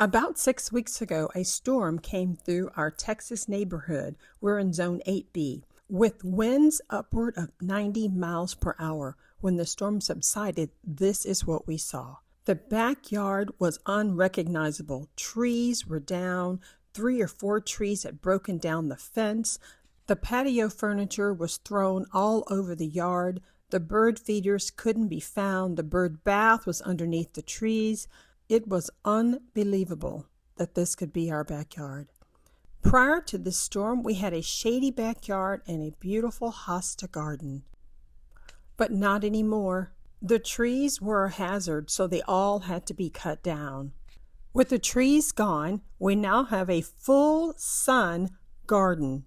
About 6 weeks ago, a storm came through our Texas neighborhood. We're in Zone 8B, with winds upward of 90 miles per hour. When the storm subsided, this is what we saw. The backyard was unrecognizable. Trees were down. 3 or 4 trees had broken down the fence. The patio furniture was thrown all over the yard. The bird feeders couldn't be found. The bird bath was underneath the trees. It was unbelievable that this could be our backyard. Prior to this storm, we had a shady backyard and a beautiful hosta garden. But not anymore. The trees were a hazard, so they all had to be cut down. With the trees gone, we now have a full sun garden,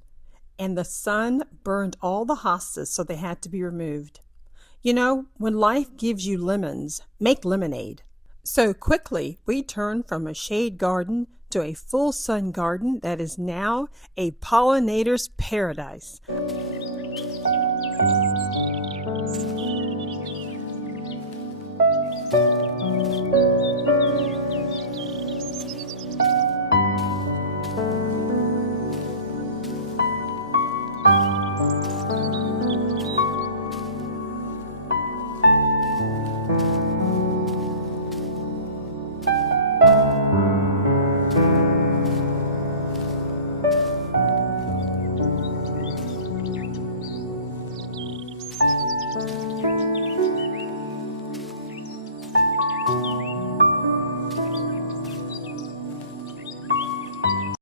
and the sun burned all the hostas, so they had to be removed. You know, when life gives you lemons, make lemonade. So quickly, we turned from a shade garden to a full sun garden that is now a pollinator's paradise.